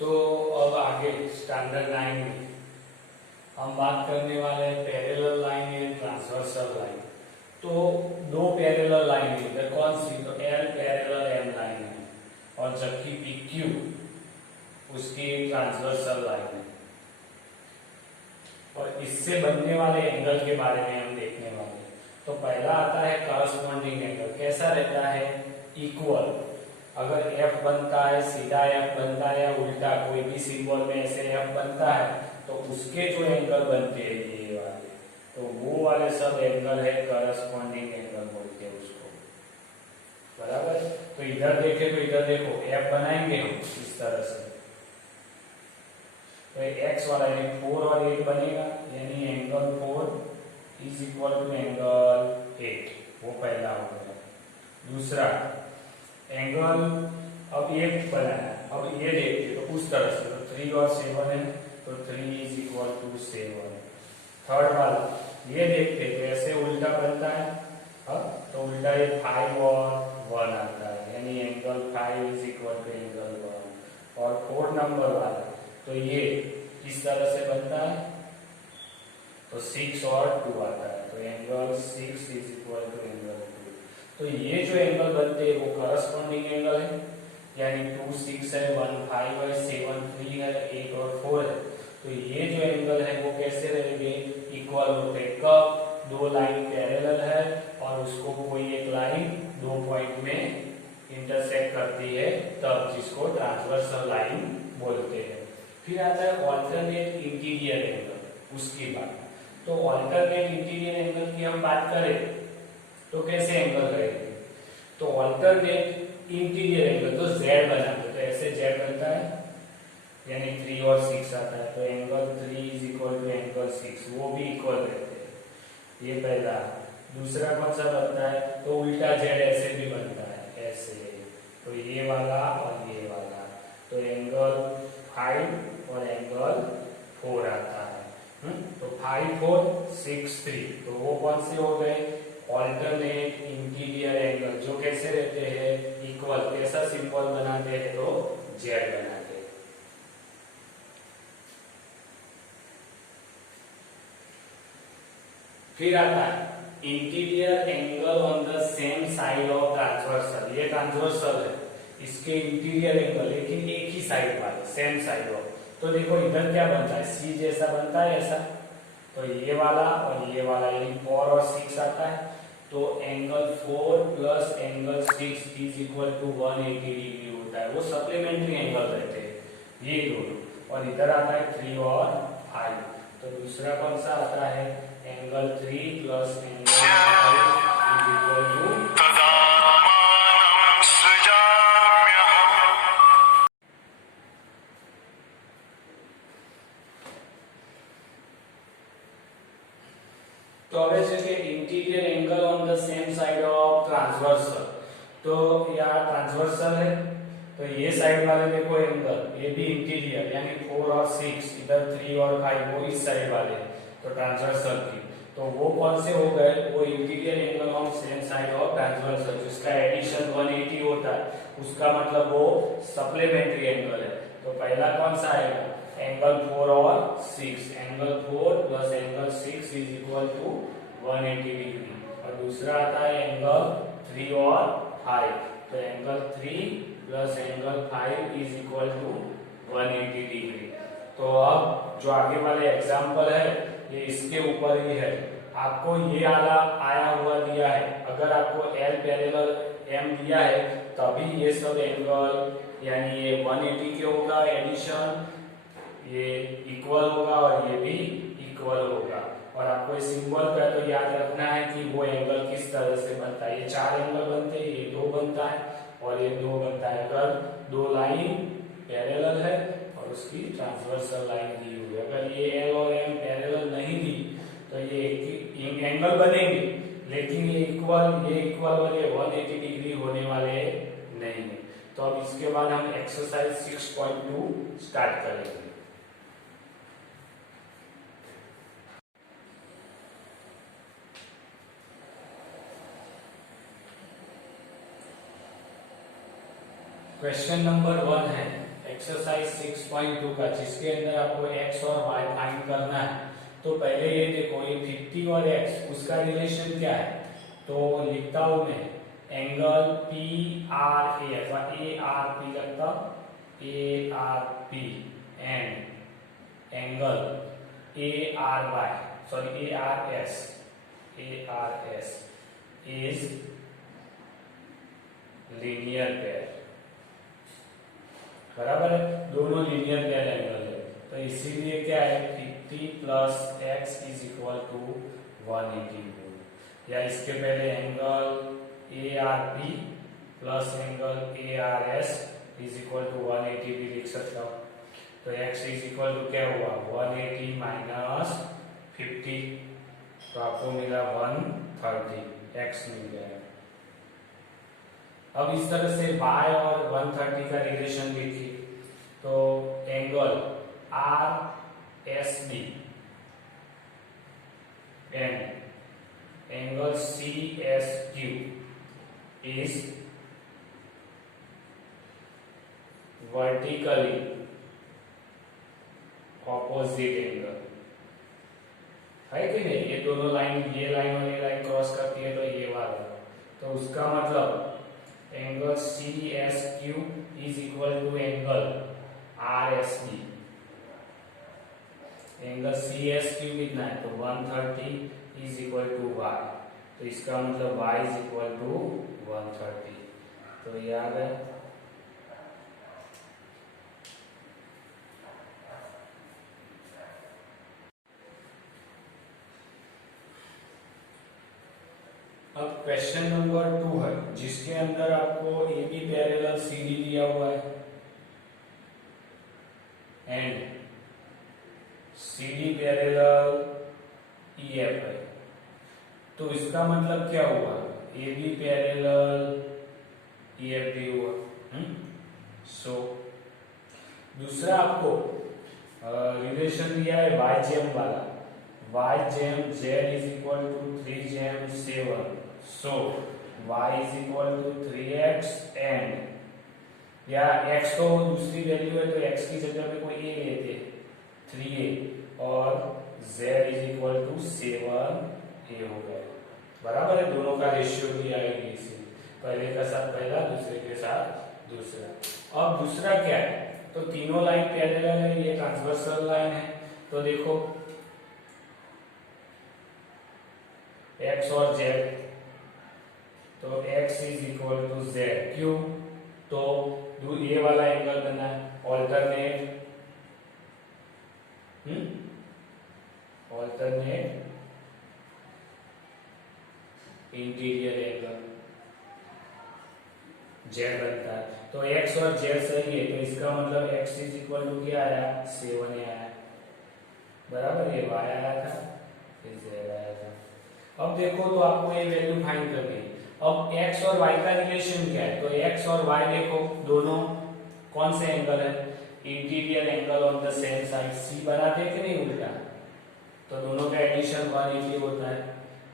तो अब आगे स्टैंडर्ड लाइन में हम बात करने वाले हैं parallel line and transversal line. तो दो पैरेलल लाइन है, इधर कौन सी, तो एल पैरेलल एम लाइन है और जबकि पी क्यू उसकी ट्रांसवर्सल लाइन है। और इससे बनने वाले एंगल के बारे में हम देखने वाले हैं। तो पहला आता है करस्पॉन्डिंग एंगल, कैसा रहता है, इक्वल। अगर F बनता है सीधा F बनता है या उल्टा कोई भी सिंबल में ऐसे F बनता है तो उसके जो एंगल बनते हैं ये वाले, तो वो वाले सब एंगल है करस्पॉन्डिंग एंगल बोलते हैं उसको, बराबर। तो इधर देखे तो इधर देखो F बनाएंगे हम इस तरह से, तो x वाला यानी 4 और 8 बनेगा, यानी angle 4 is equal to angle 8, वो पहला हो गया। दूसरा एंगल अब ये बनाया, अब ये देखिए तो उस तरह से, तो 3 और 7 है तो 3 इज इक्वल टू 7। थर्ड वाला ये देखते तो ऐसे उल्टा बनता है, तो उल्टा ये 5 और 1 आता है, यानी angle 5 is equal to angle 1। और 4 नंबर वाला तो ये इस तरह से बनता है, तो 6 और 2 आता है, तो angle 6 is equal to angle 2। तो ये जो एंगल बनते हैं वो करस्पॉन्डिंग एंगल है, यानी 2 6 है, 1 5 है, 7 3 है, 8 और 4 है। तो ये जो एंगल है वो कैसे रहेंगे, इक्वल होते। कब, दो लाइन पैरेलल है और उसको कोई एक लाइन दो पॉइंट में इंटरसेक्ट करती है, तब, जिसको ट्रांसवर्सल लाइन बोलते हैं। फिर आता है ऑल्टरनेट इंटीरियर एंगल, उसकी बात। तो ऑल्टरनेट इंटीरियर एंगल की हम बात करें तो कैसे एंगल रहेंगे, तो ऑल्टरनेट इंटीरियर एंगल तो z बनाते, तो ऐसे z बनता है, यानी 3 और 6 आता है, तो angle 3 is equal to angle 6, वो भी इक्वल रहते हैं, ये पहला। दूसरा कौन सा बनता है, तो उल्टा z ऐसे भी बनता है, ऐसे, तो ये वाला और ये वाला, तो एंगल 5 और एंगल 4 आता है। तो 5 4 6 3, तो वो कौन से हो गए, ऑल्टरनेट इंटीरियर एंगल, जो कैसे रहते हैं, इक्वल। कैसा सिंबल बनाते हैं, तो जेड बनाते हैं। फिर आता है interior angle on the same side of transversal. ये ट्रांसवर्सल है, इसके इंटीरियर एंगल लेकिन एक ही साइड वाले, सेम साइड ऑफ। तो देखो इधर क्या बनता है, सी जैसा बनता है ऐसा, तो ये वाला और ये वाला, यानी 4 और 6 आता है, तो angle 4 plus angle 6 is equal to 180 degree होता है, वो सप्लीमेंट्री एंगल रहते हैं ये दोनों। और इधर आता है 3 और 5, तो दूसरा कौन सा आता है, angle 3 plus angle 5 is equal to, तो अब जैसे interior angle on the same side of transversal, तो यहाँ ट्रांसवर्सल है, तो ये साइड वाले देखो एंगल, ये भी इंटीरियर, यानी 4 और 6, इधर 3 और 5 वो इस साइड वाले, तो ट्रांसवर्सल की, तो वो कौन से हो गए, वो interior angle on same side of transversal, जिसका एडिशन 180 होता है, उसका मतलब वो सप्लीमेंट्री एंगल है। तो पहला कौन सा आएगा, एंगल 4 और 6, angle 4 plus angle 6 is equal to 180 degree. और दूसरा आता है एंगल 3 और 5, तो angle 3 plus angle 5 is equal to 180 degree. तो अब जो आगे वाले एग्जाम्पल है ये इसके ऊपर ही है, आपको ये वाला आया हुआ दिया है, अगर आपको L पैरेलल M दिया है तभी ये सब एंगल, यानी ये 180 के होगा एडिशन, ये इक्वल होगा और ये भी इक्वल होगा। और आपको इस सिंबल का तो याद रखना है कि वो एंगल किस तरह से बनता है, ये 4 एंगल बनते हैं, ये 2 बनता है और ये 2 बनता है। अगर दो लाइन पैरेलल है और उसकी ट्रांसवर्सल लाइन दी हुई है, अगर ये L और M पैरेलल नहीं दी तो ये एंगल बनेंगे, लेकिन ये इक्वल और ये 180 डिग्री होने वाले नहीं है। तो अब इसके बाद हम एक्सरसाइज 6.2 स्टार्ट करेंगे। क्वेश्चन नंबर 1 है एक्सरसाइज 6.2 का, जिसके अंदर आपको x और y फाइंड करना है। तो पहले ये देखो, ये 50 और x, उसका रिलेशन क्या है? तो लिखता हूं मैं एंगल पी आर ए अथवा ए आर पी लगता, A R P and angle A R Y, sorry A R S is linear pair. बराबर है, दोनों लीनियर पेयर एंगल है, तो इसीलिए क्या है 50 plus x is equal to 180 volt. या इसके पहले angle A R P plus angle A R S is equal to 180 भी लिख सकता हूँ। तो x इज इक्वल टू क्या हुआ 180 माइनस 50, तो आपको मिला 130, x मिल गया। अब इस तरह से y और 130 का रिलेशन लिखिए, तो angle R S D and angle C S Q is vertically opposite angle, है कि नहीं? ये दोनों लाइन, ये लाइन और ये लाइन क्रॉस करती है, तो ये वाला, तो उसका मतलब angle C S Q is equal to angle R S D. Angle C S Q कितना है? तो 130 इज इक्वल टू वाई, तो इसका मतलब वाई इज इक्वल टू 130। तो ये आ गया। अब क्वेश्चन नंबर 2 है, जिसके अंदर आपको A B parallel C D दिया हुआ है and C D parallel E F है। तो इसका मतलब क्या हुआ? A B parallel E F भी हुआ। सो दूसरा आपको रिलेशन दिया है वाई जेम वाला, y जेम z is equal to 3 जेम 7, so y is equal to 3x and या x तो दूसरी वैल्यू है, तो x की जगह पे कोई a लेते 3a और z is equal to 7a हो गया। बराबर है, दोनों का रेशियो भी आएगी इसे, पहले का साथ पहला, दूसरे के साथ दूसरा। अब दूसरा क्या है? तो तीनों लाइन पैरेलल है, ये ट्रांसवर्सल लाइन है, तो देखो x और z, तो x is equal to z, क्यों? तो ये वाला एंगल बना है alternate, alternate interior angle z बनता है। तो x और z सही है, तो इसका मतलब x इज इक्वल टू क्या आया? 7 आया। बराबर, ये y आया था, फिर z आया था। अब देखो, तो आपको ये वैल्यू फाइंड करनी है। अब x और y का रिलेशन क्या है? तो x और y देखो, दोनों कौन से एंगल है? Interior angle on the same side, C बनाते हैं कि नहीं उल्टा? तो दोनों का एडिशन 180 होता है।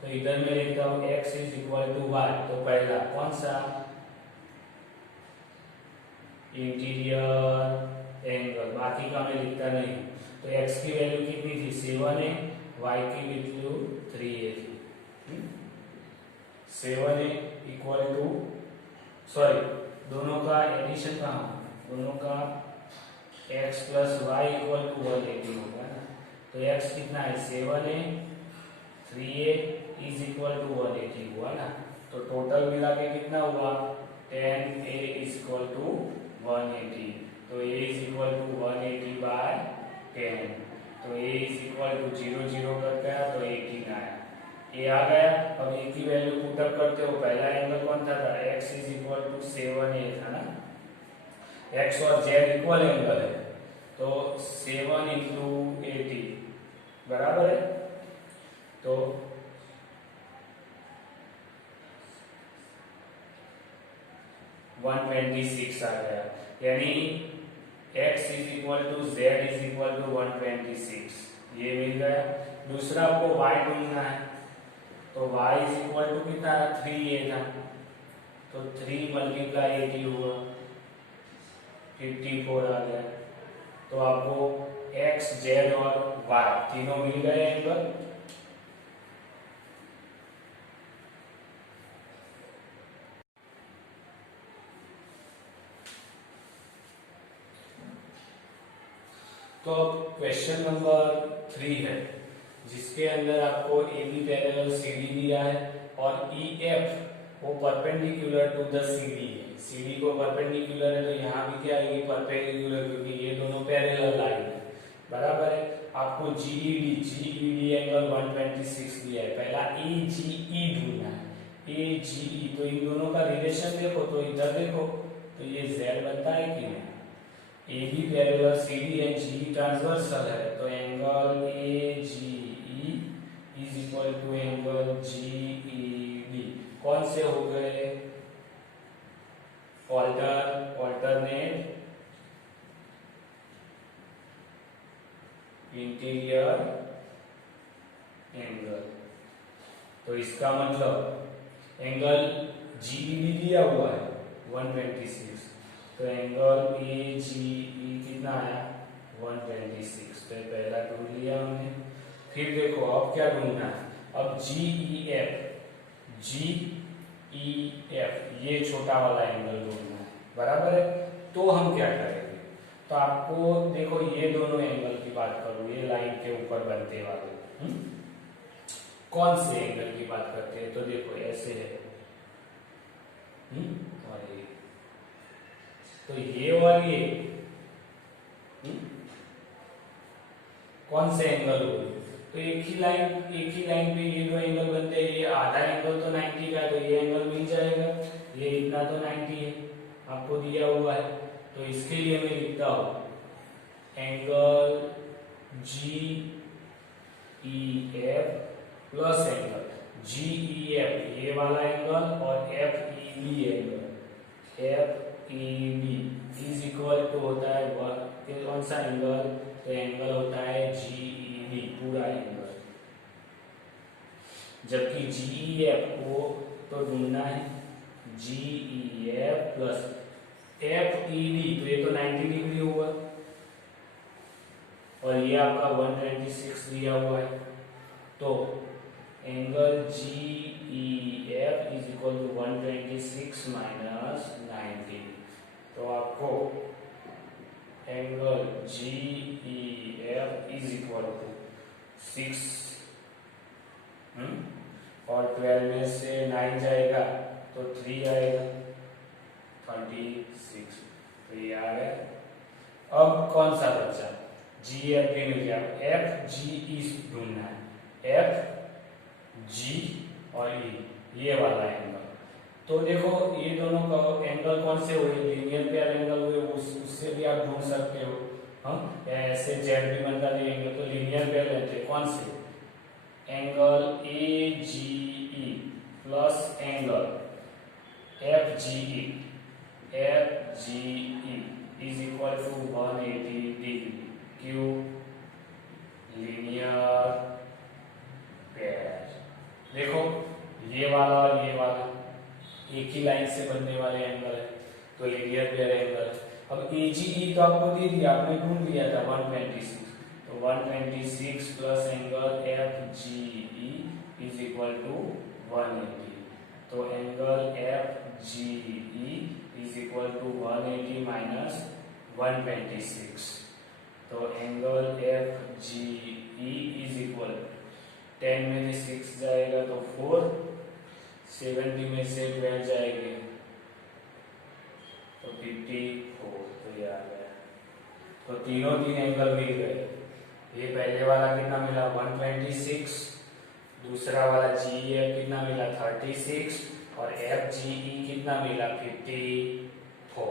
तो इधर मैं लिखता हूँ x is equal to y, तो पहला कौन सा? इंटीरियर एंगल, बाकी का मैं लिखता नहीं। तो x की वैल्यू कितनी थी? 7 है, y की वैल्यू 3 थी। 7 इक्वल टू, सॉरी दोनों का एडिशन कहाँ? दोनों का x plus y equal to 180 होगा ना। तो x कितना है? 7 है, 3a इज इक्वल टू 180 हुआ ना। तो टोटल मिला के कितना हुआ? 10a is equal to 180। तो a is equal to 180 by 10, तो a इज इक्वल टू 0 0 करके आया, तो 18 आया, ये आ गया। अब ए की वैल्यू पुटअप करते हो, पहला एंगल कौन था? x is equal to 7a था ना। x और z इक्वल एंगल है, तो 7 इंटू 80 बराबर है, तो वन 126 आ गया, यानी x is equal to z is equal to 126, ये मिल गया। दूसरा आपको y ढूंढना है, तो y इज इक्वल टू कितना? 3a था, तो 3 मल्टीप्लाई 80 हुआ, 54 आ गया। तो आपको x, z और y तीनों मिल गए एंगल। तो अब क्वेश्चन नंबर 3 है, जिसके अंदर आपको A B parallel C D दिया है और ई एफ वो perpendicular to the C D है। सी डी को परपेंडिकुलर है तो यहाँ भी क्या आएगी परपेंडिकुलर, क्योंकि ये दोनों पैरेलल लाइन है, बराबर है। आपको जीईडी एंगल 126 दिया है, पहला एजीई ढूंढना है। एजीई तो इन दोनों का रिलेशन देखो, तो इधर देखो तो ये z बनता है कि नहीं। A B parallel C D and G transversal है, तो angle A G E is equal to angle G E D कौन से हो गए, ऑल्टरनेट इंटीरियर एंगल। तो इसका मतलब एंगल जीईडी दिया हुआ है 126, तो एंगल ए जी ई कितना आया 126, तो पहला ढूंढ लिया हमने। फिर देखो अब क्या ढूंढना है, अब जी ई एफ ये छोटा वाला एंगल ढूंढना है, बराबर है। तो हम क्या करेंगे, तो आपको देखो ये दोनों एंगल की बात करूं, ये लाइन के ऊपर बनते वाले कौन से एंगल की बात करते हैं, तो देखो ऐसे है और ये, तो ये और ये कौन से एंगल हुए, तो एक ही लाइन पे ये दो एंगल बनते हैं। ये आधा एंगल तो 90 का है, तो ये एंगल मिल जाएगा, ये इतना तो 90 है आपको दिया हुआ है। तो इसके लिए मैं लिखता हूं angle G E F plus angle G E F ये वाला एंगल और F E B angle F E B is equal to होता है कौन सा एंगल, तो एंगल होता है जी ई डी पूरा एंगल। जबकि जी ई एफ को तो ढूंढना है जी E F plus F E D, तो ये तो 90 डिग्री हुआ और ये आपका 126 दिया हुआ है। तो angle G E F is equal to 126 minus 90, तो आपको angle G E F is equal to 6 और 12 में से 9 जाएगा तो 3 आएगा 36, तो ये आ गया। अब कौन सा बचा, जी एफ भी मिल गया, एफ जी ई ढूंढना है, एफ जी और ई ये वाला एंगल। तो देखो ये दोनों का एंगल कौन से हुए, लीनियर पेयर एंगल हुए, उससे भी आप ढूंढ सकते हो। हम ऐसे जेड भी बनता नहीं एंगल, तो लीनियर पेयर लेते हैं कौन से, angle A G E plus angle F G E is equal to 180 degree, क्यों, लीनियर पेयर। देखो ये वाला और ये वाला एक ही लाइन से बनने वाले एंगल है, तो लीनियर पेयर एंगल। अब AGE तो आपको दे दिया, आपने ढूंढ लिया था 126, तो 126 प्लस angle FGE is equal to 180, तो angle FGE is equal to 180 minus 126, तो एंगल FGE इज इक्वल 10 में से 6 जाएगा तो 4, 70 में से 12 जाएंगे तो 54, तो ये आ गया। तो तीनों तीन एंगल मिल गए। ये पहले वाला कितना मिला 126, दूसरा वाला GEF कितना मिला 36 और FGE कितना मिला 54।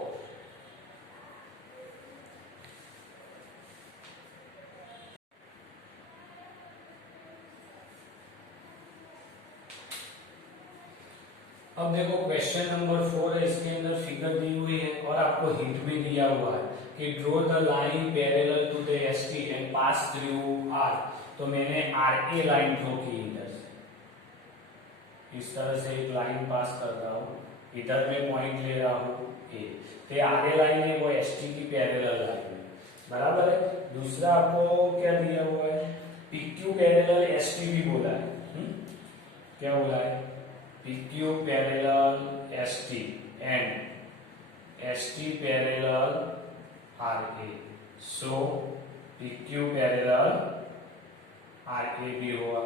अब देखो क्वेश्चन नंबर 4 है, इसके अंदर फिगर दी हुई है और आपको हिंट भी दिया हुआ है कि draw the line parallel to the ST and pass through R। तो मैंने RA लाइन ड्रॉ की इधर से, इस तरह से एक लाइन पास कर रहा हूं इधर मैं पॉइंट ले रहा हूँ ए, तो आगे लाइन है वो एसटी की पैरेलल लाइन है, बराबर है। दूसरा आपको क्या दिया हुआ है, पीक्यू पैरेलल एसटी भी बोला है, क्या बोला है, PQ parallel ST and ST parallel RA, so PQ parallel RA भी होगा,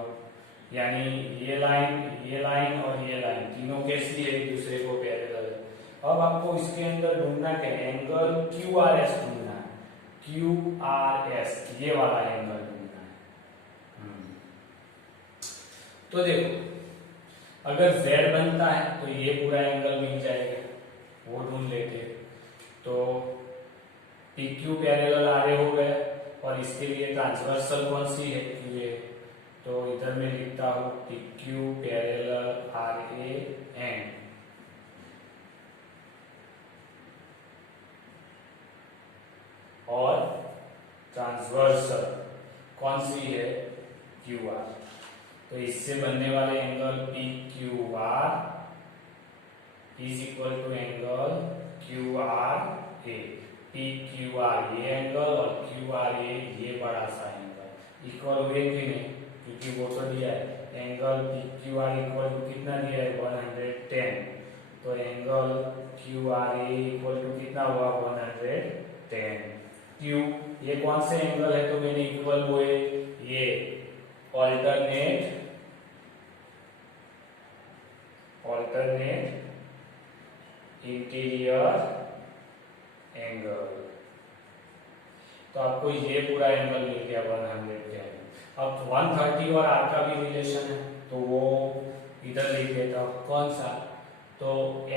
यानी ये लाइन और ये लाइन तीनों कैसी है, एक दूसरे को पैरेलल है। अब आपको इसके अंदर ढूंढना क्या है, एंगल क्यू आर एस ढूंढना है, क्यू आर एस ये वाला एंगल ढूंढना है। तो देखो अगर z बनता है तो ये पूरा एंगल मिल जाएगा, वो ढूंढ लेते हैं। तो PQ पैरेलल आरए हो गया, और इसके लिए ट्रांसवर्सल कौन सी है, ये, तो इधर मैं लिखता हूं PQ पैरेलल आरए एंड और ट्रांसवर्सल कौन सी है, QR। तो इससे बनने वाले angle PQR is equal to angle QRA। PQR ये एंगल और QRA ये बड़ा सा एंगल इक्वल हुए कि नहीं, क्योंकि वो तो दिया है एंगल PQR इक्वल टू कितना दिया है 110, तो एंगल QRA इक्वल टू कितना हुआ 110। क्यों, ये कौन से एंगल है, तो मैंने इक्वल हुए ये ऑल्टरनेट इंटीरियर एंगल, तो आपको ये पूरा एंगल मिल गया 110। अब 130 और आर का भी रिलेशन है, तो वो इधर लिख देता हूं, कौन सा, तो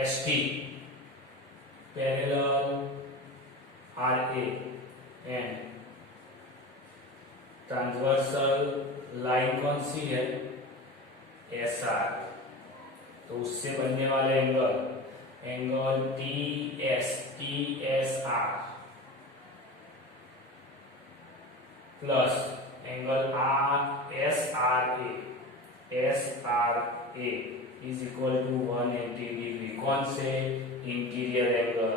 ST parallel RA and transversal line कौन सी है, SR, तो उससे बनने वाले angle TSR plus angle SRA is equal to 180 degree, कौन से, इंटीरियर एंगल।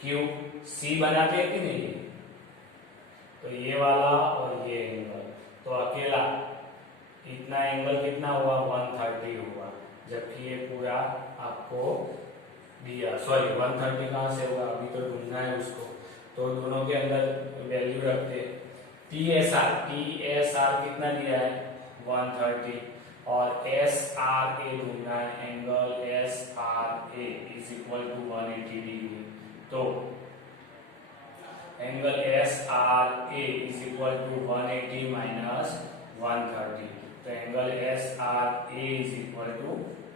क्यों, C बनाते हैं कि नहीं, तो ये वाला और ये एंगल, तो अकेला इतना एंगल कितना हुआ 130 हुआ, जबकि ये पूरा आपको दिया, सॉरी 130 कहाँ से होगा, अभी तो ढूंढना है उसको, तो दोनों के अंदर वैल्यू रखते हैं। TSR कितना दिया है 130, और SRA ढूंढना है, angle SRA is equal to 180 degree, तो angle SRA is equal to 180 minus 130, तो angle SRA is equal to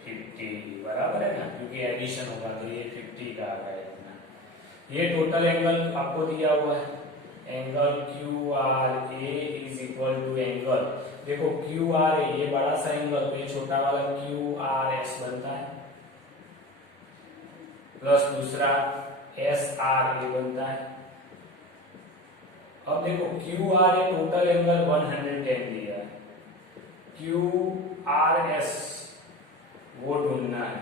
50, बराबर है ना, क्योंकि एडिशन होगा तो ये 50 का आ गया इतना। ये टोटल एंगल आपको दिया हुआ है, angle QRA is equal to angle, देखो QRA ये बड़ा सा एंगल, तो ये छोटा वाला QRS बनता है, प्लस दूसरा SRA बनता है। अब देखो QRA टोटल एंगल 110 दिया है, QRS वो ढूंढना है,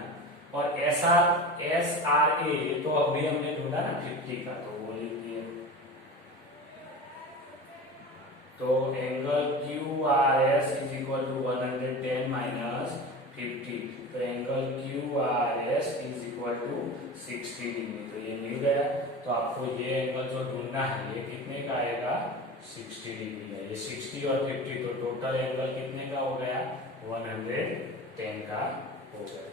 और SRA तो अभी हमने ढूंढा ना 50 का, तो वो लिख दिया, तो angle QRS is equal to 110 minus 50, तो angle QRS is equal to 60 degree, तो ये मिल गया। तो आपको ये एंगल जो ढूंढना है ये कितने का आएगा 60 डिग्री है, ये 60 और 50, तो टोटल एंगल कितने का हो गया 110 का हो गया।